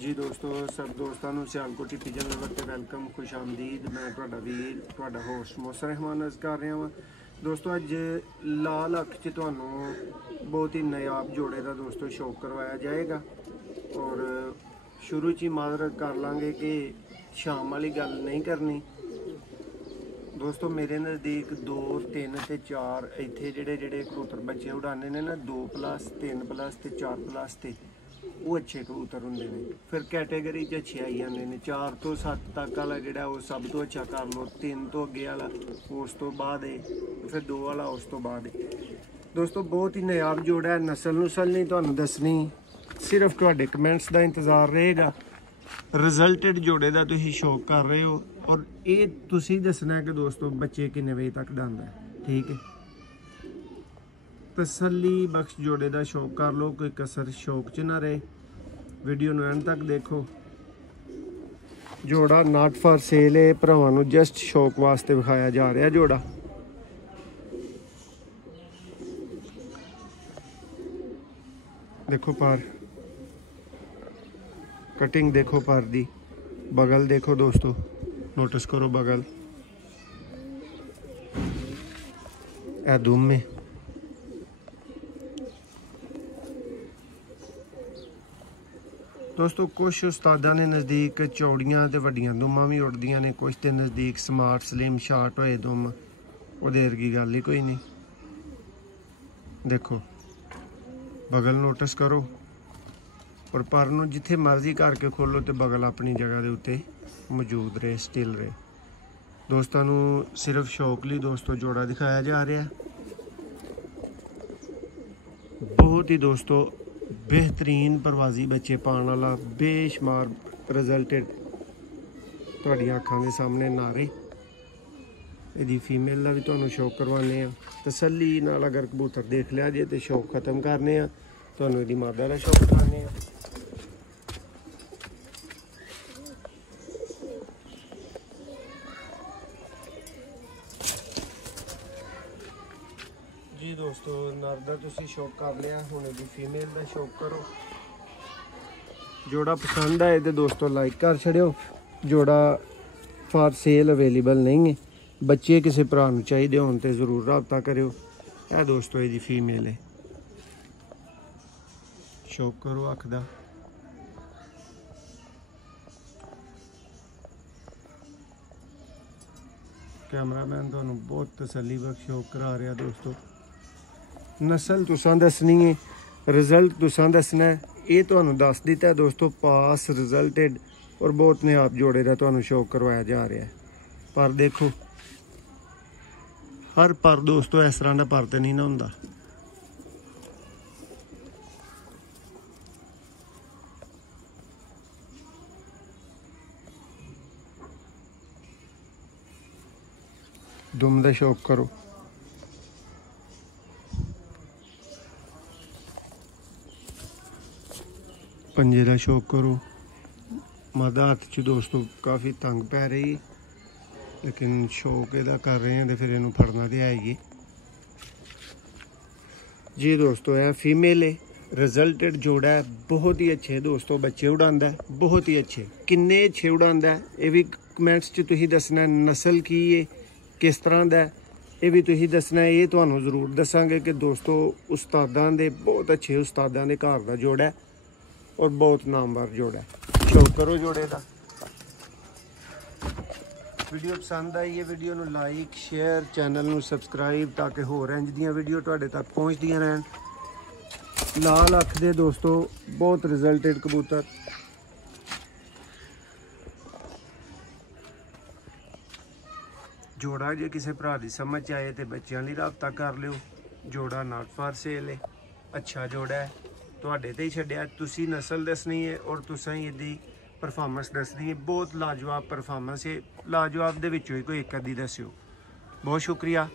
जी दोस्तों, सब दोस्तों को सियालकोट टिप्पी चैनल पर वेलकम, खुश आमदीद। मैं तुहाडा वीर तुहाडा होस्ट मौसम रहमान अर्ज कर रहा हाँ। दोस्तों अज लाल अख च तुहानू बहुत ही नायाब जोड़े का दोस्तों शौक करवाया जाएगा। और शुरू च ही माजरत कर लाँगे कि शाम वाली गल नहीं करनी दोस्तों। मेरे नज़दीक 2, 3 ते 4 इत्थे जेडे कबूतर बच्चे उड़ाने ने ना 2+, 3+ ते 4+ ते वो अच्छे कबूतर होंगे ने। फिर कैटेगरी च अच्छे आई जाते हैं। 4 तो 7 तक वाला जोड़ा वो सब तो अच्छा कर लो, 3 तो अगे वाला उस तो बाद फिर 2 वाला उस तो बाद दोस्तों बहुत ही नायाब जोड़ा है। नस्ल नुसल नहीं तुहानू दसनी, सिर्फ तुहाडे कमेंट्स का इंतजार रहेगा। रिजल्टेड जोड़े का तुसीं शौक कर रहे हो और ये तुसीं दसना है कि दोस्तों बच्चे किन्ने बजे तक डांदा है, ठीक है। तसल्ली बख्श जोड़े का शौक कर लो, कोई कसर शौक च ना रहे। वीडियो नू एंड तक देखो। जोड़ा नॉट फॉर सेल है, भरावां नू जस्ट शौक वास्ते विखाया जा रहा जोड़ा। देखो पर कटिंग देखो, पर दी बगल देखो दोस्तों, नोटिस करो बगल ए दुम में। दोस्तों कुछ उस्तादा ने नज़दीक चौड़ियाँ तो वड्डियां दुम्मां भी उड़दियां ने, कुछ के नज़दीक स्मार्ट स्लिम शार्ट होए दुम, उहदे वर्गी गल ही कोई नहीं। देखो बगल नोटिस करो और पर नू जिथे मर्जी करके खोलो तो बगल अपनी जगह के उत्ते मौजूद रहे, स्टिल रहे। दोस्तों नू सिर्फ शौक लिए दोस्तों जोड़ा दिखाया जा रहा है। बहुत ही दोस्तों बेहतरीन परवाजी बच्चे पाने वाला बेशुमार रिजल्टेड तुहाडियां अखां दे सामने नारे। यदि फीमेल का भी तुहानू शौक करवाने तसल्ली नाल, अगर कबूतर देख लिया जे तो शौक खत्म करने तुहानू यदि मादा का शौक कराने जी दोस्तों। नर का तुसीं शौक कर लिया, हुण यदि फीमेल का शौक करो। जोड़ा पसंद आए तो दोस्तों लाइक कर छड़ियो। जोड़ा फॉर सेल अवेलेबल नहीं है, बच्चे किसी भरा नू चाहिए होन तो जरूर रबता करियो। है दोस्तों ये फीमेल है, शौक करो अख दा। कैमरामैन तुहानू बहुत तसल्ली बख्श शौक करा रहा दोस्तों। नस्ल तुसां दसनी है, रिजल्ट तुसां दसना है। ये तुहानू दस दिता है दोस्तों, पास रिजल्टेड और बहुत नायाब जोड़े का तुहानू शौक करवाया जा रहा है। पर देखो हर पर दोस्तों इस तरह का पर तो नहीं ना होंदा। दुम दा शौक करो। पंजे का शौक करो। मादा हाथ च दोस्तों काफ़ी तंग पै रही, लेकिन शौक ਇਹਦਾ कर रहे हैं तो फिर इनू फड़ना तो है ही जी दोस्तों। है फीमेल है, रिजल्टेड जोड़ा है, बहुत ही अच्छे दोस्तों बच्चे उड़ांदा है, बहुत ही अच्छे। किन्ने अच्छे उड़ांदा है ये भी कमेंट्स च तुसीं दसना है। नस्ल की है, किस तरह का है ये भी तुसीं दसना है। ये तुहानू जरूर दसांगे कि दोस्तों उस्तादां दे बहुत अच्छे उस्तादां दे घर का जोड़ा है और बहुत नामवर जोड़ा है। शौक करो जोड़े का। वीडियो पसंद आई है, वीडियो नू लाइक शेयर, चैनल नू सबसक्राइब ताकि होर इंज दियां वीडियो तुहाडे तक पहुँचदियां रहन। लाल अख दे दोस्तों बहुत रिजल्टेड कबूतर। जोड़ा जे किसी भरा दी समझ आए तो बच्चों लिए रबता कर लियो। जोड़ा नॉट फॉर सेल है, अच्छा जोड़ा है, तुहाडे ते ही छड्डिया। तुसीं नस्ल दसनी है और तुसां ही इहदी परफॉर्मेंस दसनी है। बहुत लाजवाब परफॉर्मेंस है, लाजवाब दे विचों ही कोई एक अद्धी दस्सियो। बहुत शुक्रिया।